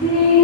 You.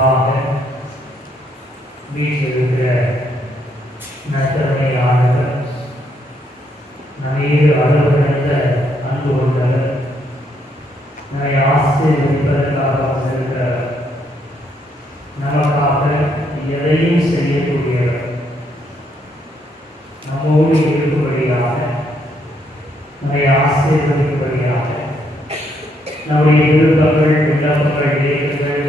நிறைவாக வீட்டில் இருக்கிற நற்கருணை ஆளுநர் நிறைய அளவு நிறைந்த அன்பு கொண்டவர் நிறைய ஆசிரியர் செல்கிற நமக்காக எதையும் செய்யக்கூடியவர் நம்மோடு இருக்கும்படியாக நம்மை ஆசீர்வதிக்கும்படியாக நம்முடைய விருப்பங்கள் விண்ணப்பங்கள் ஏற்றங்கள்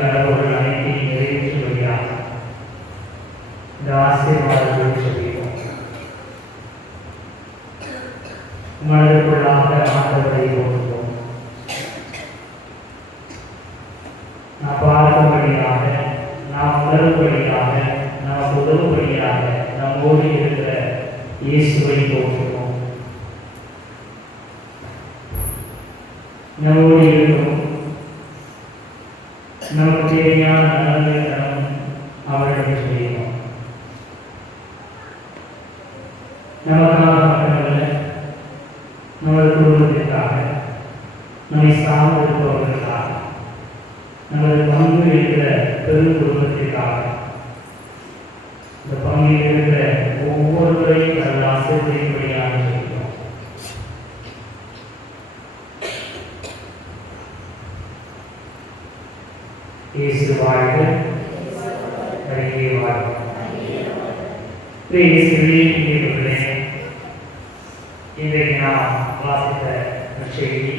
நான் பார்க்கும்படியாக நான் உணரும்படியாக நாம் உதவும்படியாக நம்மோடு இருக்கிற இயேசுவை போற்றுவோம். நம்முடைய is the vital Please read in the name. இன்றைக்கு நாம் வாசித்த நற்செய்தி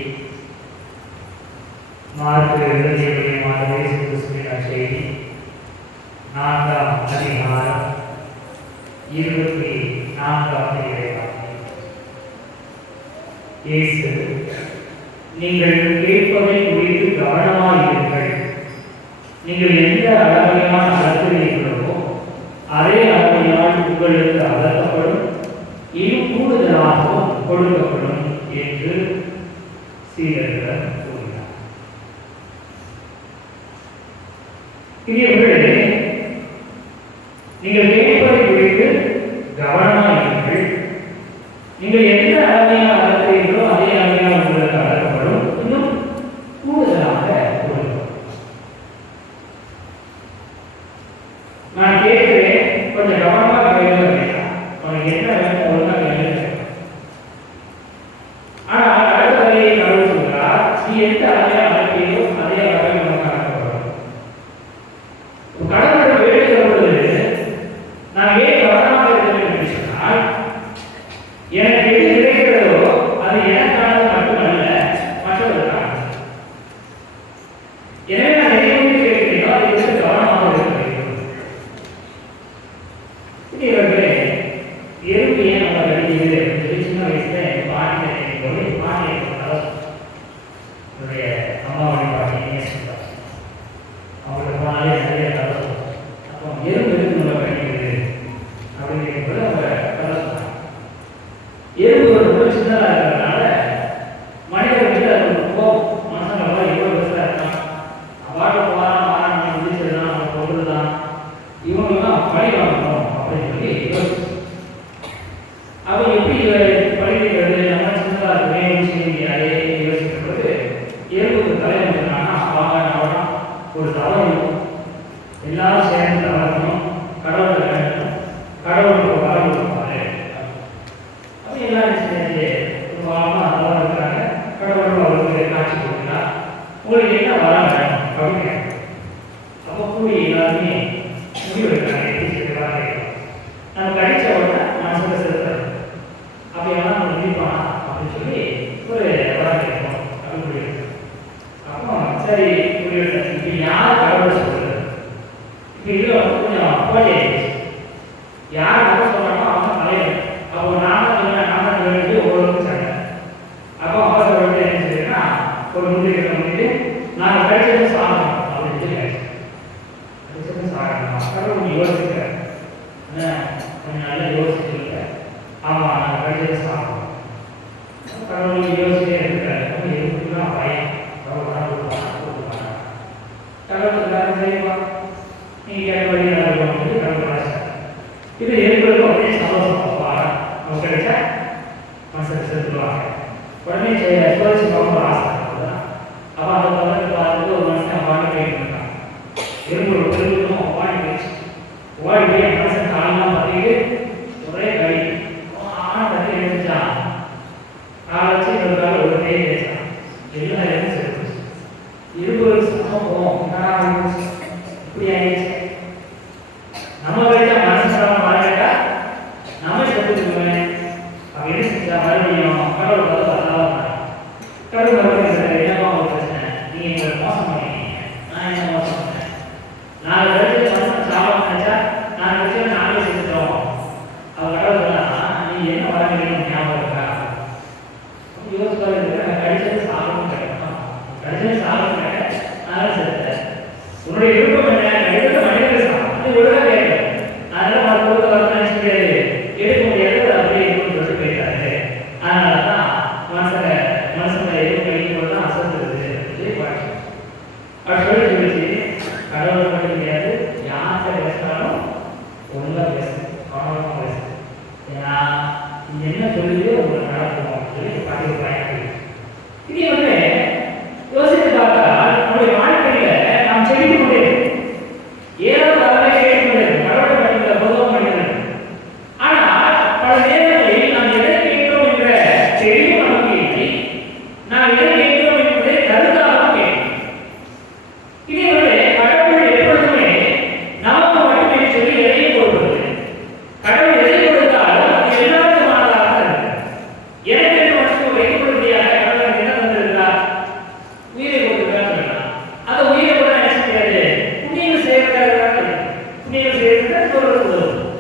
மார்க்கு எழுதியுடைய மாதிரி கிறிஸ்துவின் நற்செய்தி நான்காம் அதிகாரம் இருபத்தி நான்காம் இறைவாக்கு இயேசு நீங்கள் அளவிலான அளக்கிறீர்களோ அதே அளவினால் உங்களுக்கு அளக்கப்படும் இது கூடுதலாக கொடுக்கப்படும் என்று சீரர்கள் கூறினார். பிரியர்களே நீங்கள் கேட்பதை குறித்து கவனமாக நீங்கள் எந்த அளவிலான Gracias. அப்புறம் நீ யோசிக்கிற. கொஞ்சம் நல்லா யோசிக்கல. ஆமாம் நான் படிச்சது சாப்பிடும் அப்புறம் நீ யோசிச்சே இருக்கிற எதுக்குன்னா பயம். இது எதுக்கு அப்படியே சந்தோஷம் நம்ம கிடைச்சா? மனசு செலுத்துவாங்க உடனே சோதிச்சு ரொம்ப ஆசை அப்போ அதை பார்த்துட்டு ஒரு மனுஷன் வாழ்க்கை இருக்கான். எறும்பு ஓடி மனசு காலெல்லாம் பற்றிட்டு ஒரே கை ஆனா தட்டி எழுந்துச்சான் காலை வச்சு ஒரு கால ஒரு கை எழுந்துச்சான் எல்லாம் எழுந்து இருபது சமம் நான் ஒழுங்காக பேசணும் காமனாக பேசணும் ஏன்னா என்ன சொல்லுது உங்களுக்கு நடக்கும் சொல்லி பாட்டி பயணம் இது que es.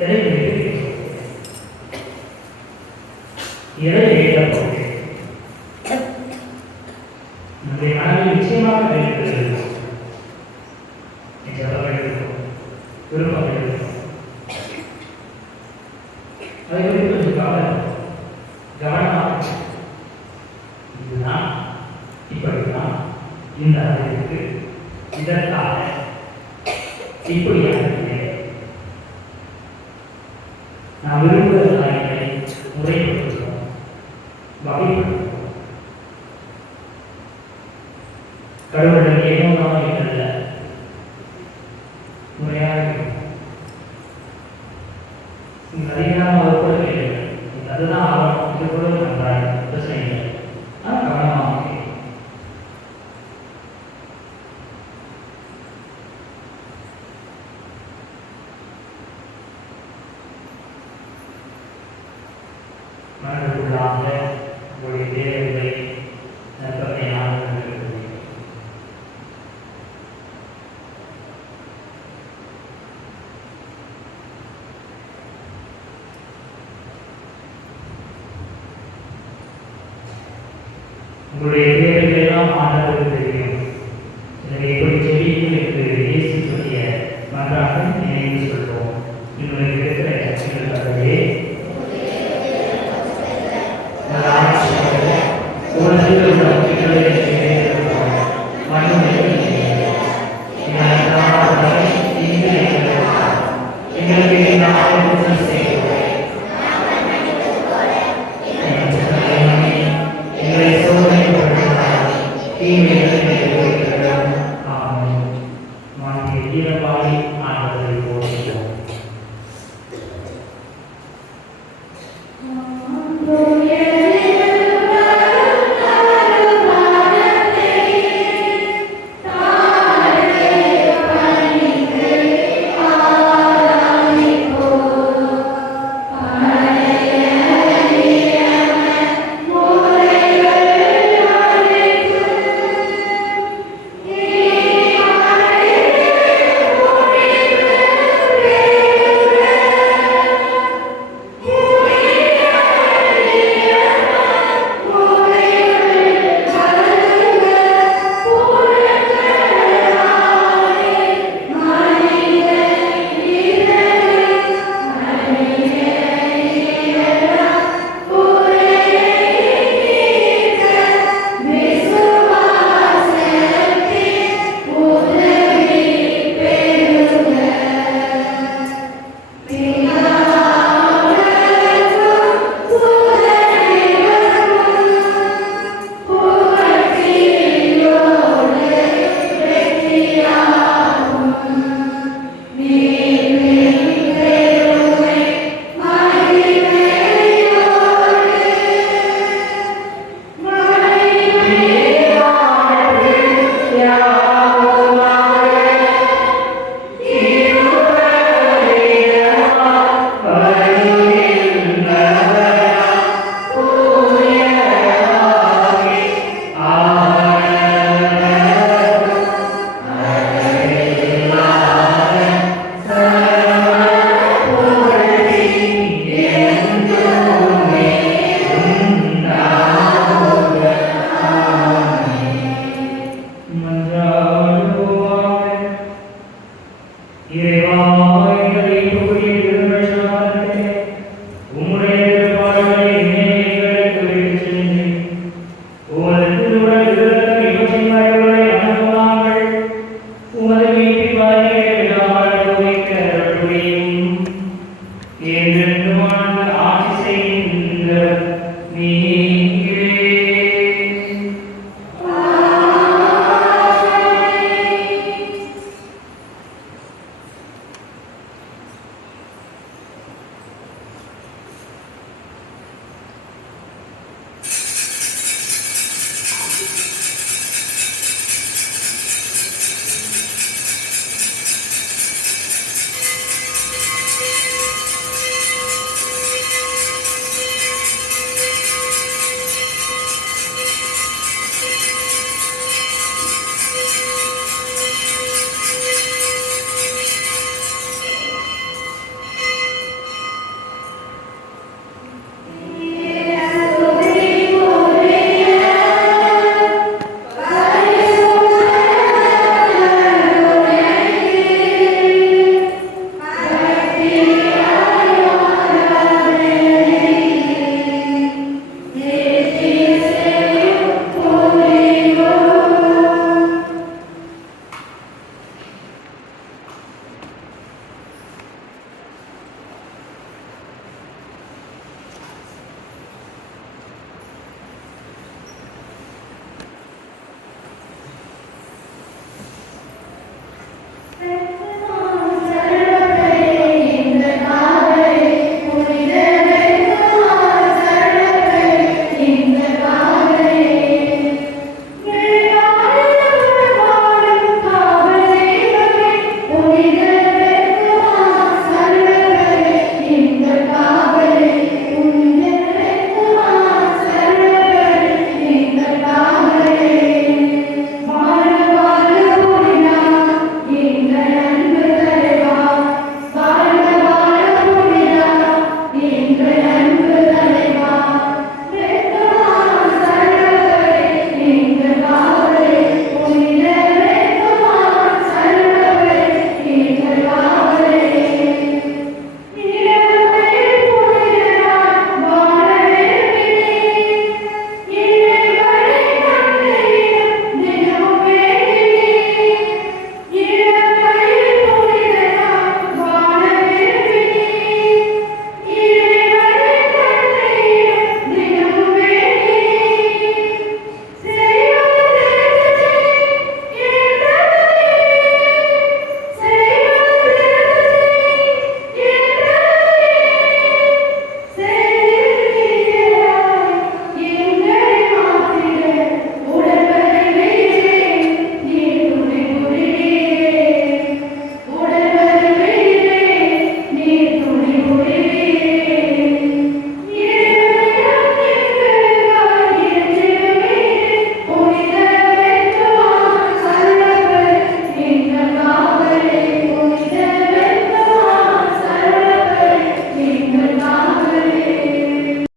எனவே எனவே María